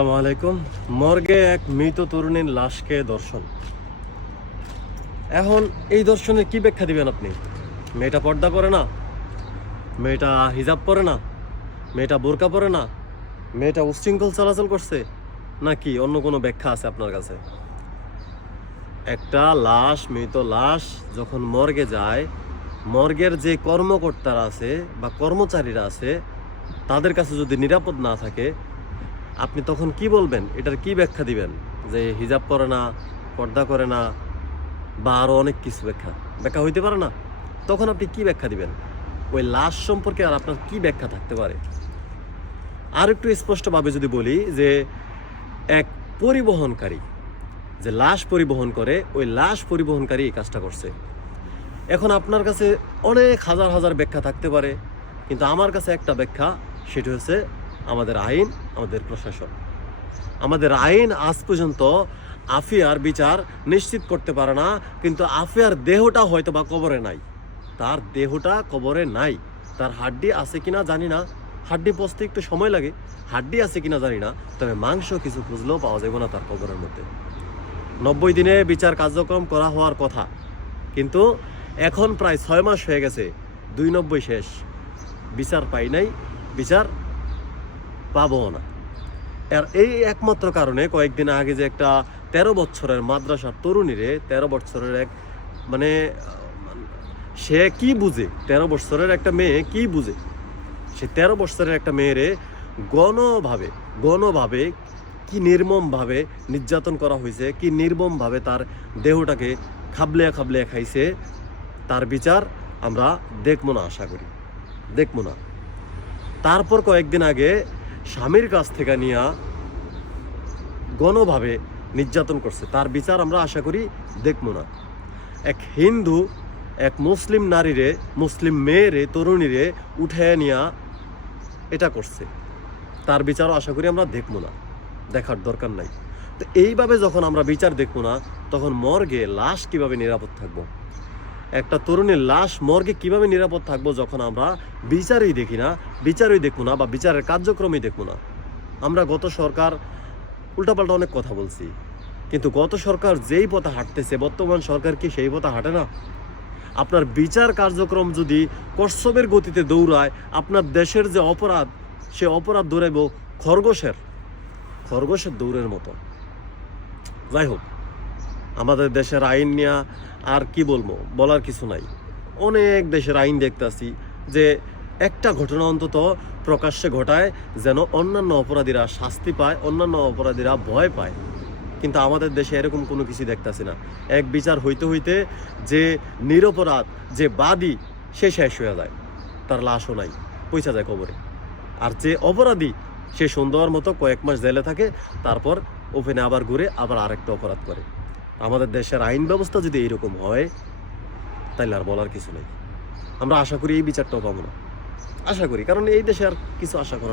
আসসালামু আলাইকুম। মর্গে এক মৃত তরুণীর লাশকে দর্শন। এখন এই দর্শনের কি ব্যাখ্যা দিবেন আপনি? মেয়েটা পর্দা পরে না, মেয়েটা হিজাব পরে না, মেয়েটা বোরকা পরে না, মেয়েটা উচ্ছৃঙ্খল চলাচল করছে, নাকি অন্য কোনো ব্যাখ্যা আছে আপনার কাছে? একটা লাশ, মৃত লাশ যখন মর্গে যায়, মর্গের যে কর্মকর্তারা আছে বা কর্মচারীরা আছে, তাদের কাছে যদি নিরাপদ না থাকে, আপনি তখন কি বলবেন? এটার কি ব্যাখ্যা দিবেন? যে হিজাব পরে না, পর্দা করে না, বা আরও অনেক কিছু ব্যাখ্যা হইতে পারে না? তখন আপনি কি ব্যাখ্যা দিবেন? ওই লাশ সম্পর্কে আর আপনার কি ব্যাখ্যা থাকতে পারে? আর একটু স্পষ্টভাবে যদি বলি যে এক পরিবহনকারী যে লাশ পরিবহন করে, ওই লাশ পরিবহনকারী এই কাজটা করছে। এখন আপনার কাছে অনেক হাজার হাজার ব্যাখ্যা থাকতে পারে, কিন্তু আমার কাছে একটা ব্যাখ্যা, সেটা হচ্ছে আমাদের আইন, আমাদের প্রশাসন। আমাদের আইন আজ পর্যন্ত আফিয়ার বিচার নিশ্চিত করতে পারে না, কিন্তু আফিয়ার দেহটা হয়তো বা কবরে নাই। তার দেহটা কবরে নাই, তার হাড্ডি আছে কিনা জানি না, হাড্ডি পচতে একটু সময় লাগে, হাড্ডি আছে কিনা জানি না, তবে মাংস কিছু খুঁজলেও পাওয়া যাবে না তার কবরের মধ্যে। 90 দিনে বিচার কার্যক্রম করা হওয়ার কথা, কিন্তু এখন প্রায় 6 মাস হয়ে গেছে, 290 শেষ, বিচার পাই নাই, বিচার পাবো না। আর এই একমাত্র কারণে কয়েকদিন আগে যে একটা 13 বছরের মাদ্রাসার তরুণীরে, 13 বছরের এক মানে সে কি বুঝে, 13 বছরের একটা মেয়ে কি বুঝে, সে 13 বছরের একটা মেয়েরে গণভাবে কি নির্মমভাবে নির্যাতন করা হয়েছে, কি নির্মমভাবে তার দেহটাকে খাবলিয়া খাইছে, তার বিচার আমরা দেখবো না, আশা করি দেখবো না। তারপর কয়েকদিন আগে স্বামীর কাছ থেকে নিয়ে গণভাবে নির্যাতন করছে, তার বিচার আমরা আশা করি দেখবো না। এক হিন্দু এক মুসলিম নারীরে, মুসলিম মেয়েরে, তরুণীরে উঠে নিয়ে এটা করছে, তার বিচারও আশা করি আমরা দেখবো না, দেখার দরকার নাই। তো এইভাবে যখন আমরা বিচার দেখবো না, তখন মর্গে লাশ কিভাবে নিরাপদ থাকবো? একটা তরুণীর লাশ মর্গে কিভাবে নিরাপদ থাকবো যখন আমরা বিচারই দেখবো না বা বিচারের কার্যক্রমই দেখবো না? আমরা গত সরকার উল্টাপাল্টা অনেক কথা বলছি, কিন্তু গত সরকার যেই পথে হাঁটতেছে, বর্তমান সরকার কি সেই পথে হাঁটে না? আপনার বিচার কার্যক্রম যদি কচ্ছপের গতিতে দৌড়ায়, আপনার দেশের যে অপরাধ, সে অপরাধ দৌড়াইব খরগোশের দৌড়ের মতো। যাই হোক, আমাদের দেশের আইন নিয়ে আর কি বলবো, বলার কিছু নাই। অনেক দেশের আইন দেখতেছি যে একটা ঘটনা অন্তত প্রকাশ্যে ঘটায় যেন অন্যান্য অপরাধীরা শাস্তি পায়, অন্যান্য অপরাধীরা ভয় পায়, কিন্তু আমাদের দেশে এরকম কোনো কিছু দেখতেছি না। এক বিচার হইতে হইতে যে নিরপরাধ, যে বাদী, সে শেষ হয়ে যায়, তার লাশও নাই, পয়সা যায় কবরে। আর যে অপরাধী, সে সুন্দর মতো কয়েক মাস জেলে থাকে, তারপর ওপেনে আবার ঘুরে আবার আরেকটা অপরাধ করে। আমাদের দেশের আইন ব্যবস্থা যদি এইরকম হয়, তাইলে আর বলার কিছু নেই। আমরা আশা করি এই বিচারটাও পাবো না, আশা করি, কারণ এই দেশে আর কিছু আশা করা